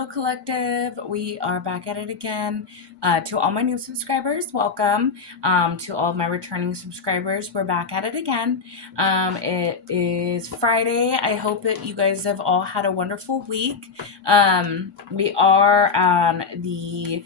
Hello, Collective. We are back at it again. To all my new subscribers, welcome. To all of my returning subscribers, we're back at it again. It is Friday. I hope that you guys have all had a wonderful week. We are on the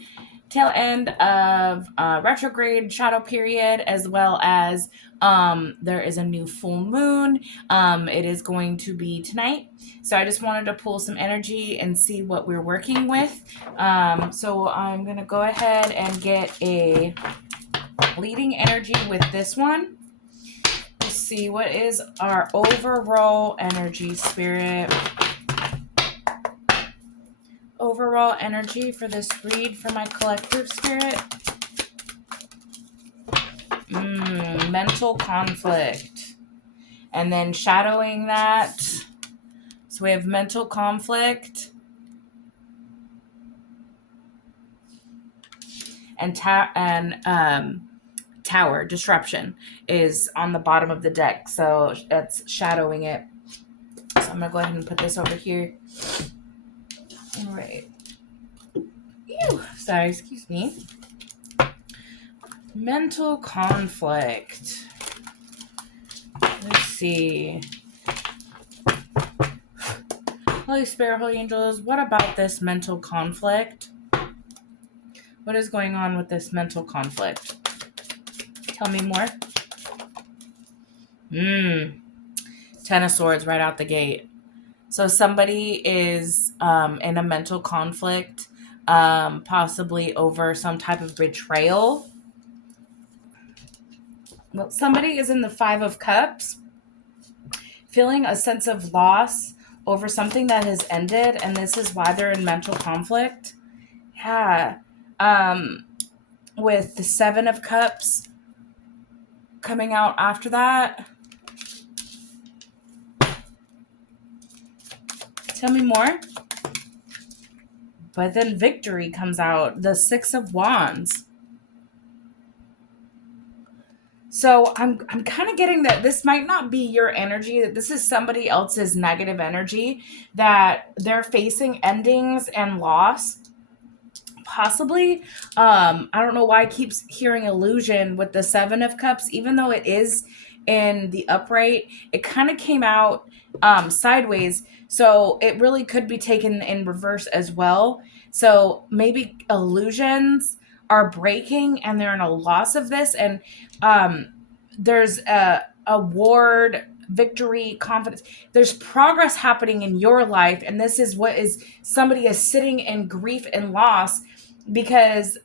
tail end of retrograde shadow period, as well as there is a new full moon. It is going to be tonight. So I just wanted to pull some energy and see what we're working with. So I'm going to go ahead and get a leading energy with this one. Let's see, what is our overall energy, Spirit? Overall energy for this read for my collective, Spirit. Mental conflict. And then shadowing that. So we have mental conflict and tower disruption is on the bottom of the deck. So that's shadowing it. So I'm gonna go ahead and put this over here. All right. Ew, sorry, excuse me. Mental conflict. Let's see. Holy Spirit, Holy Angels, what about this mental conflict? What is going on with this mental conflict? Tell me more. 10 of Swords right out the gate. So somebody is in a mental conflict, possibly over some type of betrayal. Well, somebody is in the 5 of Cups, feeling a sense of loss over something that has ended, and this is why they're in mental conflict. Yeah. With the 7 of Cups coming out after that. Tell me more. But then victory comes out. The 6 of Wands. So I'm kind of getting that this might not be your energy, that this is somebody else's negative energy, that they're facing endings and loss. Possibly. I don't know why I keep hearing illusion with the 7 of Cups, even though it is in the upright. It kind of came out sideways. So it really could be taken in reverse as well. So maybe illusions are breaking and they're in a loss of this. And there's a award, victory, confidence. There's progress happening in your life. And this is what is somebody is sitting in grief and loss because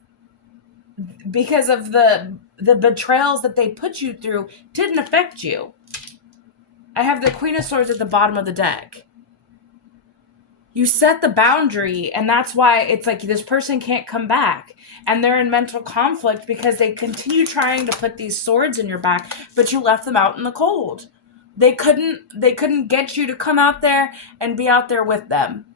of the betrayals that they put you through didn't affect you. I have the Queen of Swords at the bottom of the deck. You set the boundary, and that's why it's like this person can't come back. And they're in mental conflict because they continue trying to put these swords in your back, but you left them out in the cold. They couldn't get you to come out there and be out there with them.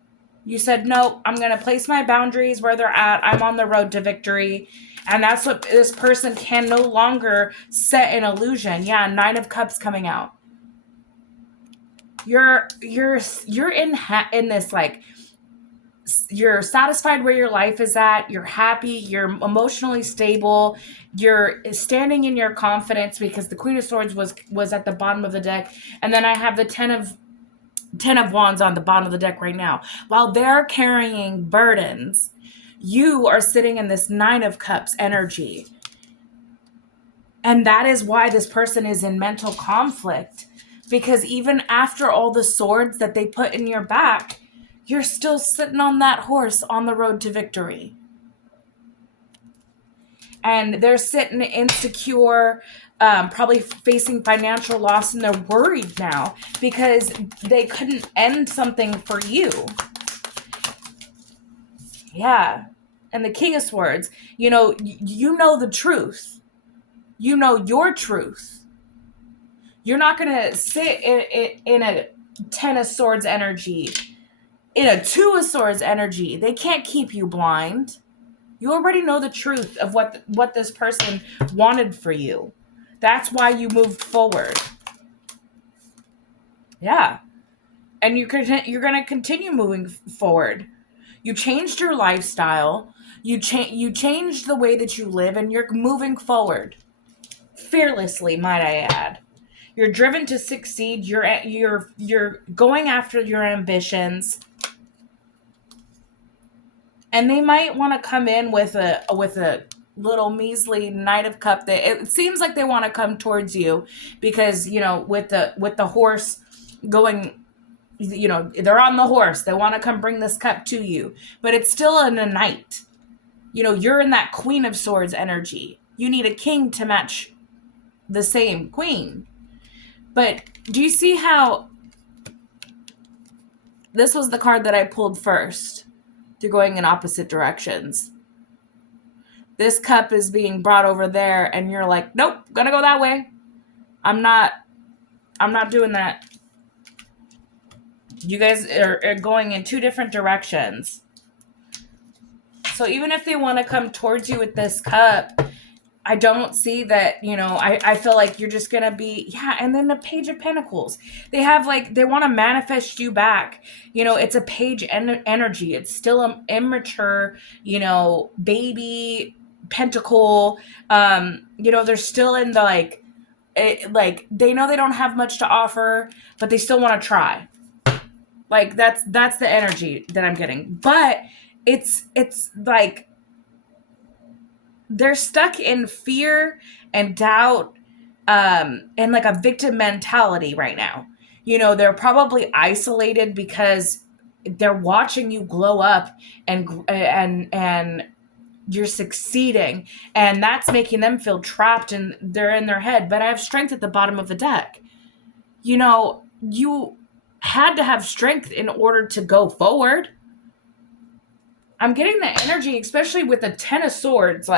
You said, no, I'm going to place my boundaries where they're at. I'm on the road to victory. And that's what this person can no longer set an illusion. Yeah, 9 of Cups coming out. You're in this, like, you're satisfied where your life is at. You're happy. You're emotionally stable. You're standing in your confidence because the Queen of Swords was at the bottom of the deck. And then I have the 10 of Wands on the bottom of the deck right now. While they're carrying burdens, you are sitting in this 9 of Cups energy. And that is why this person is in mental conflict. Because even after all the swords that they put in your back, you're still sitting on that horse on the road to victory. And they're sitting insecure, probably facing financial loss, and they're worried now because they couldn't end something for you. Yeah. And the King of Swords, you know the truth. You know your truth. You're not going to sit in a 10 of Swords energy, in a 2 of Swords energy. They can't keep you blind. You already know the truth of what this person wanted for you. That's why you moved forward. Yeah. And you're going to continue moving forward. You changed your lifestyle. You changed the way that you live, and you're moving forward fearlessly, might I add. You're driven to succeed. You're going after your ambitions, and they might want to come in with a little measly Knight of Cup. That it seems like they want to come towards you because with the horse going, they're on the horse. They want to come bring this cup to you, but it's still in a knight. You're in that Queen of Swords energy. You need a king to match the same queen. But do you see how this was the card that I pulled first? They're going in opposite directions. This cup is being brought over there, and you're like, nope, gonna go that way. I'm not doing that. You guys are going in two different directions. So even if they want to come towards you with this cup, I don't see that, I feel like you're just going to be, yeah. And then the Page of Pentacles, they want to manifest you back. It's a page energy. It's still an immature, baby pentacle. They're still in the they know they don't have much to offer, but they still want to try. That's the energy that I'm getting. But it's like they're stuck in fear and doubt, and like a victim mentality right now. They're probably isolated because they're watching you glow up and you're succeeding, and that's making them feel trapped, and they're in their head. But I have strength at the bottom of the deck. You had to have strength in order to go forward. I'm getting the energy, especially with the Ten of Swords,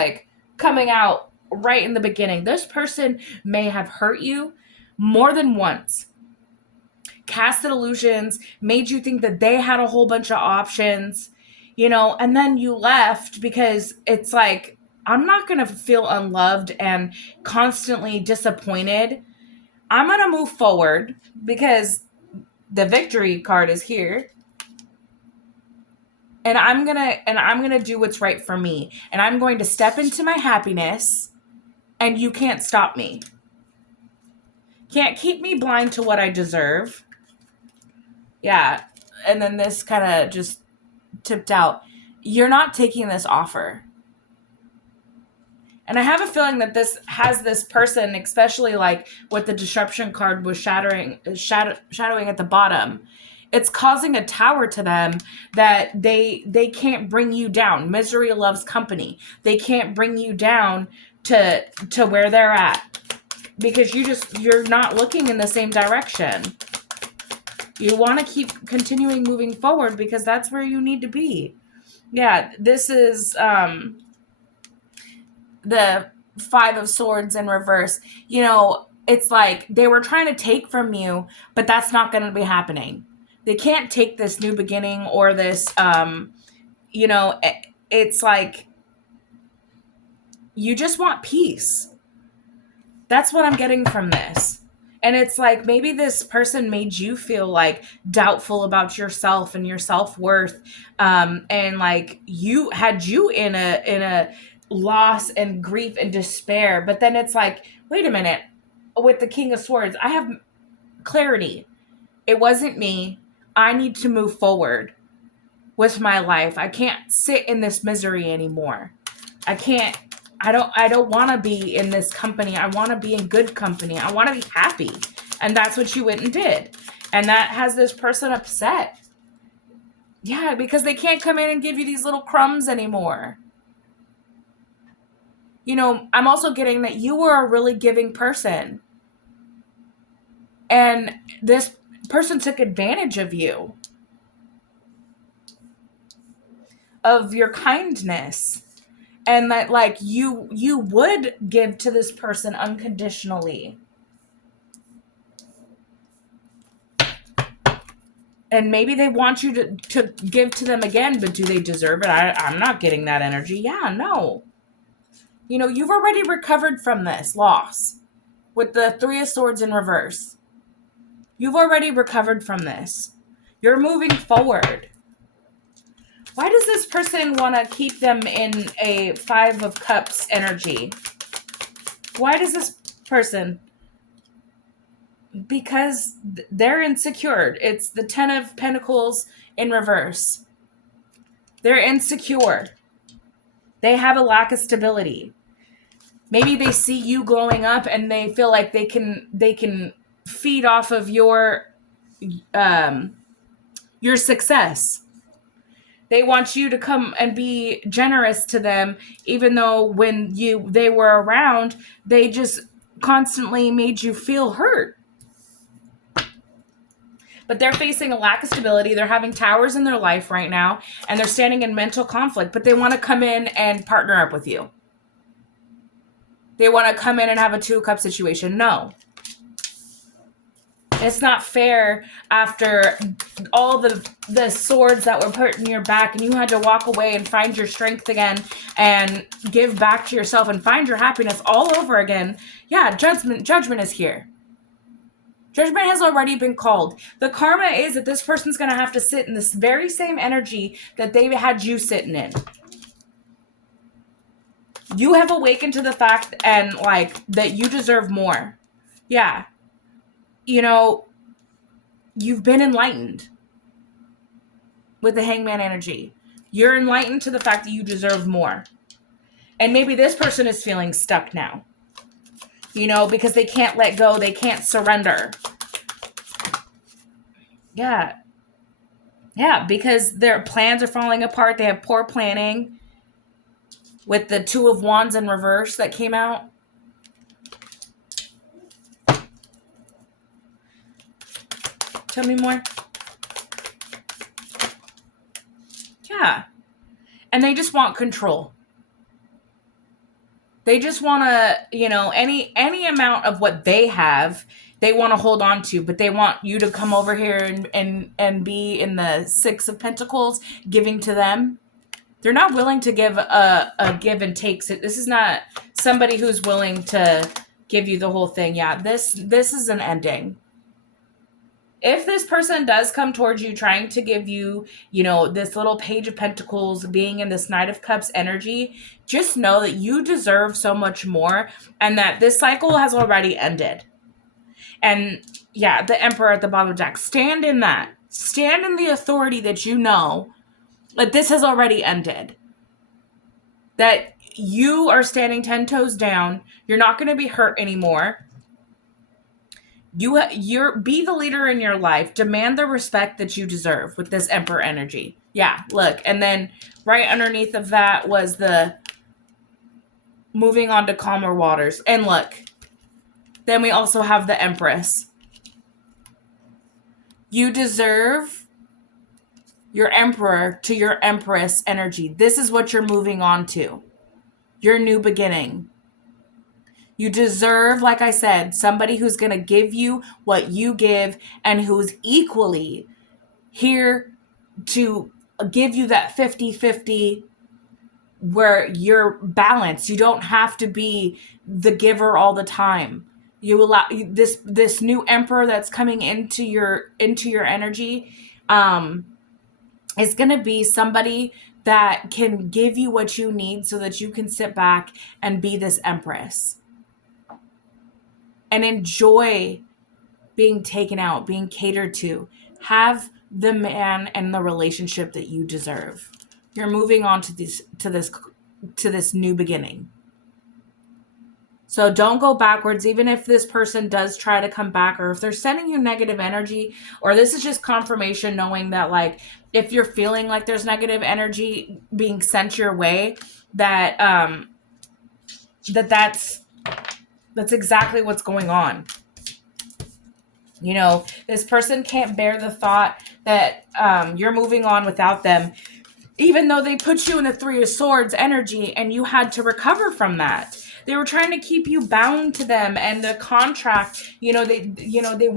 coming out right in the beginning. This person may have hurt you more than once, casted illusions, made you think that they had a whole bunch of options, and then you left because it's like, I'm not going to feel unloved and constantly disappointed. I'm going to move forward because the Victory card is here. And I'm gonna do what's right for me. And I'm going to step into my happiness, and you can't stop me. Can't keep me blind to what I deserve. Yeah. And then this kind of just tipped out. You're not taking this offer. And I have a feeling that this has this person, especially what the disruption card was shadowing at the bottom. It's causing a tower to them that they can't bring you down. Misery loves company. They can't bring you down to where they're at because you're not looking in the same direction. You want to keep continuing moving forward because that's where you need to be. Yeah, this is the Five of Swords in reverse. It's like they were trying to take from you, but that's not going to be happening. They can't take this new beginning or this, it's like you just want peace. That's what I'm getting from this. And it's like maybe this person made you feel doubtful about yourself and your self-worth. And you had you in a loss and grief and despair. But then it's like, wait a minute, with the King of Swords, I have clarity. It wasn't me. I need to move forward with my life. I can't sit in this misery anymore. I don't want to be in this company. I want to be in good company. I want to be happy. And that's what you went and did. And that has this person upset. Yeah, because they can't come in and give you these little crumbs anymore. I'm also getting that you were a really giving person. And this person took advantage of you, of your kindness, and that you would give to this person unconditionally. And maybe they want you to give to them again, but do they deserve it? I'm not getting that energy. Yeah, no. You've already recovered from this loss with the Three of Swords in reverse. You've already recovered from this. You're moving forward. Why does this person want to keep them in a 5 of Cups energy? Why does this person? Because they're insecure. It's the 10 of Pentacles in reverse. They're insecure. They have a lack of stability. Maybe they see you glowing up and they feel like they can feed off of your success. They want you to come and be generous to them, even though when they were around, they just constantly made you feel hurt. But they're facing a lack of stability. They're having towers in their life right now, and they're standing in mental conflict, but they want to come in and partner up with you. They want to come in and have a 2 of Cups situation. No. It's not fair after all the swords that were put in your back and you had to walk away and find your strength again and give back to yourself and find your happiness all over again. Yeah, judgment is here. Judgment has already been called. The karma is that this person's going to have to sit in this very same energy that they had you sitting in. You have awakened to the fact and like that you deserve more. Yeah. You know, you've been enlightened with the Hangman energy. You're enlightened to the fact that you deserve more. And maybe this person is feeling stuck now. You know, because they can't let go. They can't surrender. Yeah. Yeah, because their plans are falling apart. They have poor planning. With the 2 of Wands in reverse that came out. Tell me more. Yeah. And they just want control. They just want to, you know, any amount of what they have, they want to hold on to, but they want you to come over here and be in the 6 of Pentacles, giving to them. They're not willing to give a give and take. This is not somebody who's willing to give you the whole thing. Yeah, this is an ending. If this person does come towards you trying to give you, you know, this little Page of Pentacles being in this Knight of Cups energy, just know that you deserve so much more and that this cycle has already ended. And yeah, the Emperor at the bottom of the deck. Stand in that. Stand in the authority that you know that this has already ended. That you are standing 10 toes down. You're not going to be hurt anymore. You're be the leader in your life. Demand the respect that you deserve with this Emperor energy. Yeah, look. And then right underneath of that was the moving on to calmer waters. And look. Then we also have the Empress. You deserve your Emperor to your Empress energy. This is what you're moving on to. Your new beginning. You deserve, like I said, somebody who's going to give you what you give and who's equally here to give you that 50-50 where you're balanced. You don't have to be the giver all the time. You allow this new Emperor that's coming into your energy is going to be somebody that can give you what you need so that you can sit back and be this Empress. And enjoy being taken out, being catered to. Have the man and the relationship that you deserve. You're moving on to this new beginning. So don't go backwards, even if this person does try to come back, or if they're sending you negative energy, or this is just confirmation knowing that, like, if you're feeling like there's negative energy being sent your way, that that's exactly what's going on. You know, this person can't bear the thought that you're moving on without them, even though they put you in the 3 of Swords energy and you had to recover from that. They were trying to keep you bound to them, and the contract, they don't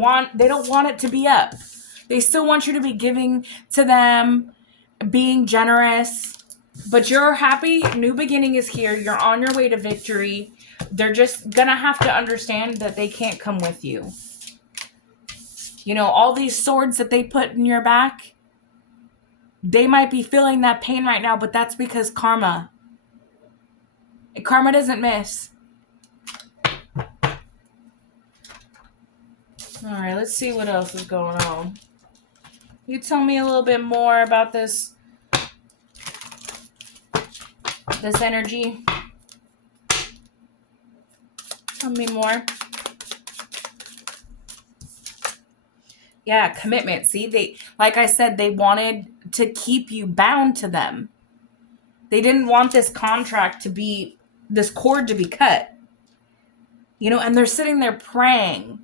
want it to be up. They still want you to be giving to them, being generous, but you're happy. New beginning is here. You're on your way to victory. They're just gonna have to understand that they can't come with you. You know, all these swords that they put in your back, They might be feeling that pain right now, but that's because karma. Karma doesn't miss. All right, let's see what else is going on. You tell me a little bit more about this energy. Tell me more. Yeah, commitment. See, they, like I said, they wanted to keep you bound to them. They didn't want this contract to be, this cord to be cut. You know, and they're sitting there praying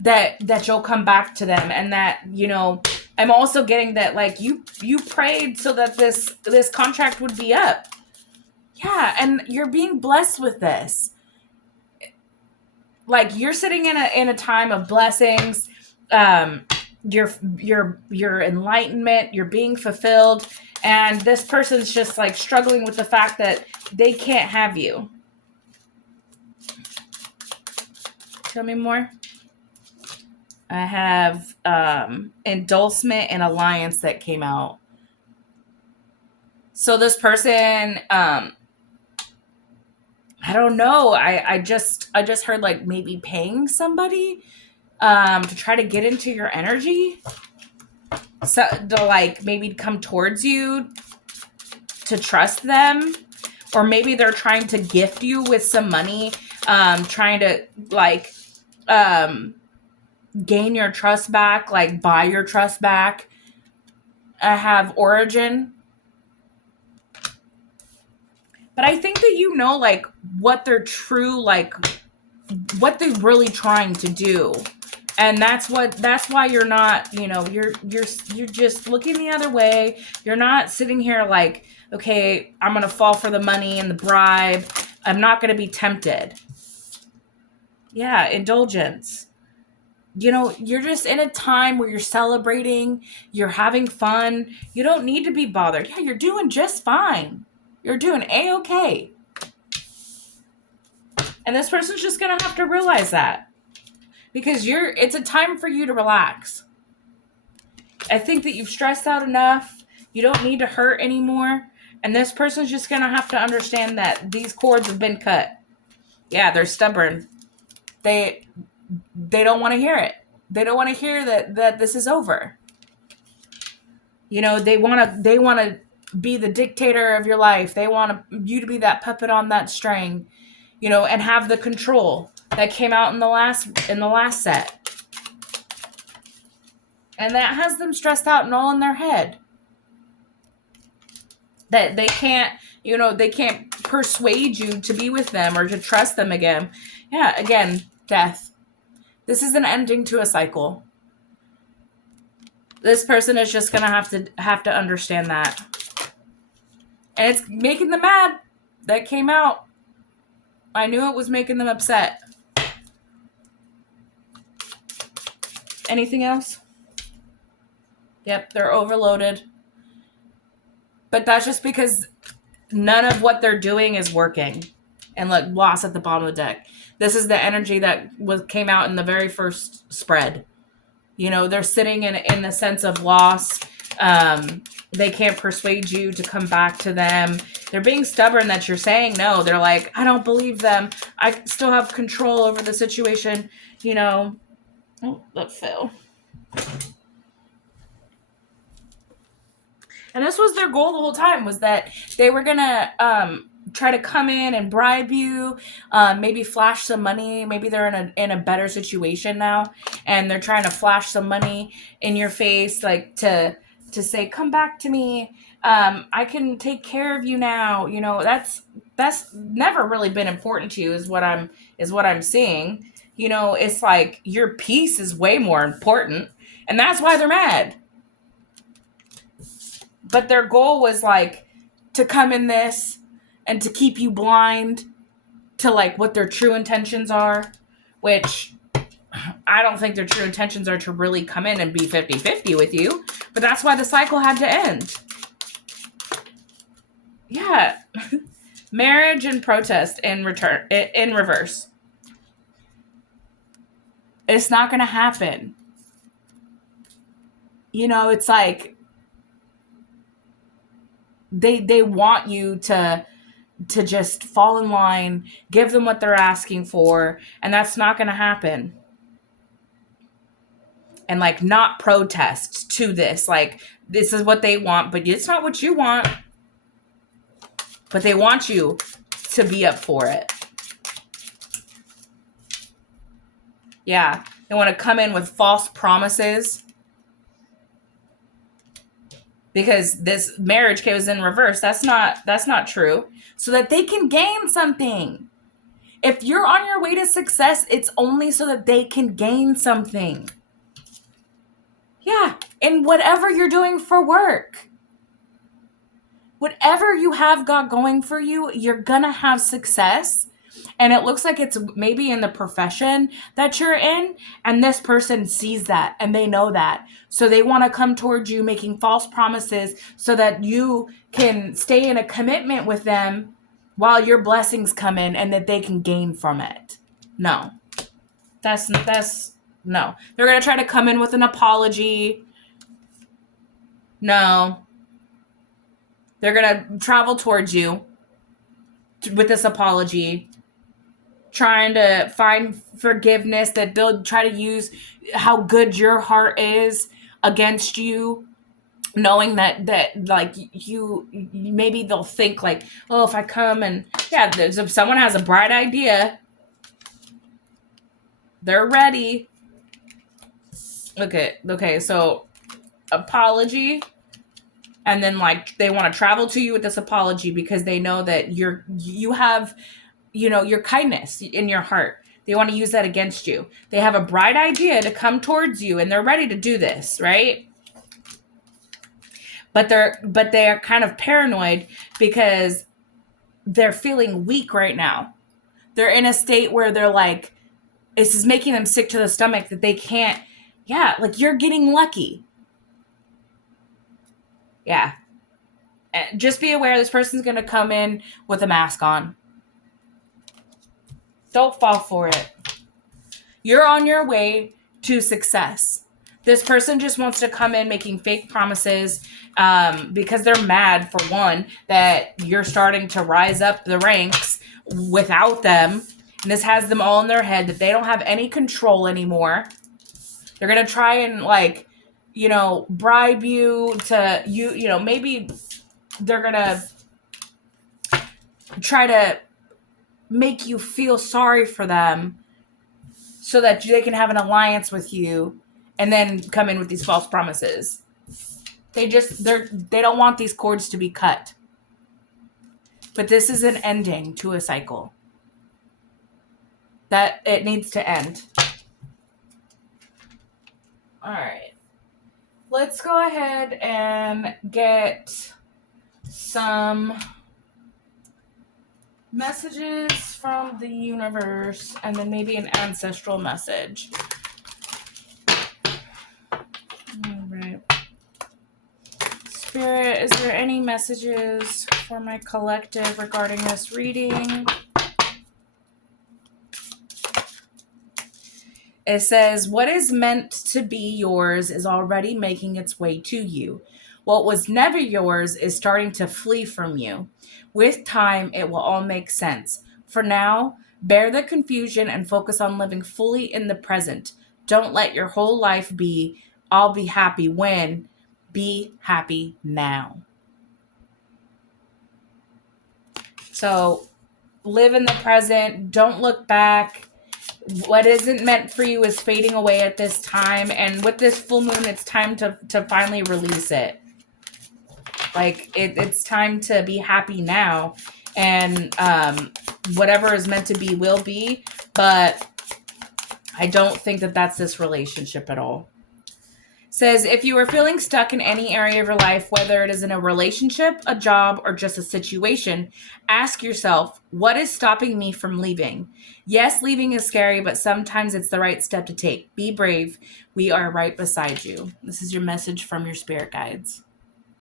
that you'll come back to them, and that, you know, I'm also getting that, like, you prayed so that this contract would be up. Yeah, and you're being blessed with this. Like, you're sitting in a time of blessings, your enlightenment, you're being fulfilled, and this person's just like struggling with the fact that they can't have you. Tell me more. I have endorsement and alliance that came out. So this person, I don't know. I just heard like maybe paying somebody to try to get into your energy. So to like maybe come towards you, to trust them, or maybe they're trying to gift you with some money, trying to like gain your trust back, like buy your trust back. I have origin. But I think that you know, like, what they're true, like, what they're really trying to do. And that's why you're not, you know, you're just looking the other way. You're not sitting here like, okay, I'm going to fall for the money and the bribe. I'm not going to be tempted. Yeah, indulgence. You know, you're just in a time where you're celebrating, you're having fun. You don't need to be bothered. Yeah, you're doing just fine. You're doing A-okay. And this person's just going to have to realize that. Because it's a time for you to relax. I think that you've stressed out enough. You don't need to hurt anymore. And this person's just going to have to understand that these cords have been cut. Yeah, they're stubborn. They don't want to hear it. They don't want to hear that this is over. You know, they want to be the dictator of your life. They want you to be that puppet on that string, you know, and have the control that came out in the last set. And that has them stressed out and all in their head. That they can't, you know, they can't persuade you to be with them or to trust them again. Yeah, again, death. This is an ending to a cycle. This person is just going to have to understand that. And it's making them mad. That came out. I knew it was making them upset. Anything else? Yep, they're overloaded. But that's just because none of what they're doing is working. And look, loss at the bottom of the deck. This is the energy that came out in the very first spread. You know, they're sitting in the sense of loss. They can't persuade you to come back to them. They're being stubborn that you're saying no. They're like, I don't believe them. I still have control over the situation. You know, oh, that fell. And this was their goal the whole time, was that they were going to try to come in and bribe you, maybe flash some money. Maybe they're in a better situation now, and they're trying to flash some money in your face, like to say, come back to me. I can take care of you now. You know, that's never really been important to you, is what I'm seeing. You know, it's like your peace is way more important, and that's why they're mad. But their goal was like to come in this and to keep you blind to like what their true intentions are, which I don't think their true intentions are to really come in and be 50-50 with you. But that's why the cycle had to end. Yeah. Marriage and protest in reverse. It's not going to happen. You know, it's like they want you to just fall in line, give them what they're asking for, and that's not going to happen. And like not protest to this, like this is what they want, but it's not what you want. But they want you to be up for it. Yeah, they want to come in with false promises because this marriage was in reverse. That's not true. So that they can gain something. If you're on your way to success, it's only so that they can gain something. Yeah, in whatever you're doing for work. Whatever you have got going for you, you're gonna have success. And it looks like it's maybe in the profession that you're in, and this person sees that and they know that. So they want to come towards you making false promises so that you can stay in a commitment with them while your blessings come in and that they can gain from it. No. That's no. They're going to try to come in with an apology. No. They're going to travel towards you with this apology, trying to find forgiveness, that they'll try to use how good your heart is against you, knowing that like you maybe they'll think like, oh, if I come and if someone has a bright idea, they're ready. Okay, so apology, and then like they want to travel to you with this apology because they know that you have your kindness in your heart. They want to use that against you. They have a bright idea to come towards you and they're ready to do this, right? But they're kind of paranoid because they're feeling weak right now. They're in a state where they're like, this is making them sick to the stomach that they can't, like you're getting lucky. Yeah. Just be aware this person's going to come in with a mask on. Don't fall for it. You're on your way to success. This person just wants to come in making fake promises because they're mad, for one, that you're starting to rise up the ranks without them. And this has them all in their head that they don't have any control anymore. They're going to try and bribe you to, maybe they're going to try to make you feel sorry for them so that they can have an alliance with you and then come in with these false promises. They don't want these cords to be cut. But this is an ending to a cycle. That it needs to end. All right. Let's go ahead and get some messages from the universe and then maybe an ancestral message. All right. Spirit, is there any messages for my collective regarding this reading? It says, what is meant to be yours is already making its way to you. What was never yours is starting to flee from you. With time, it will all make sense. For now, bear the confusion and focus on living fully in the present. Don't let your whole life be, I'll be happy when. Be happy now. So, live in the present. Don't look back. What isn't meant for you is fading away at this time. And with this full moon, it's time to finally release it. Like, it's time to be happy now. And whatever is meant to be will be. But I don't think that that's this relationship at all. Says, if you are feeling stuck in any area of your life, whether it is in a relationship, a job, or just a situation, ask yourself, what is stopping me from leaving? Yes, leaving is scary, but sometimes it's the right step to take. Be brave. We are right beside you. This is your message from your spirit guides.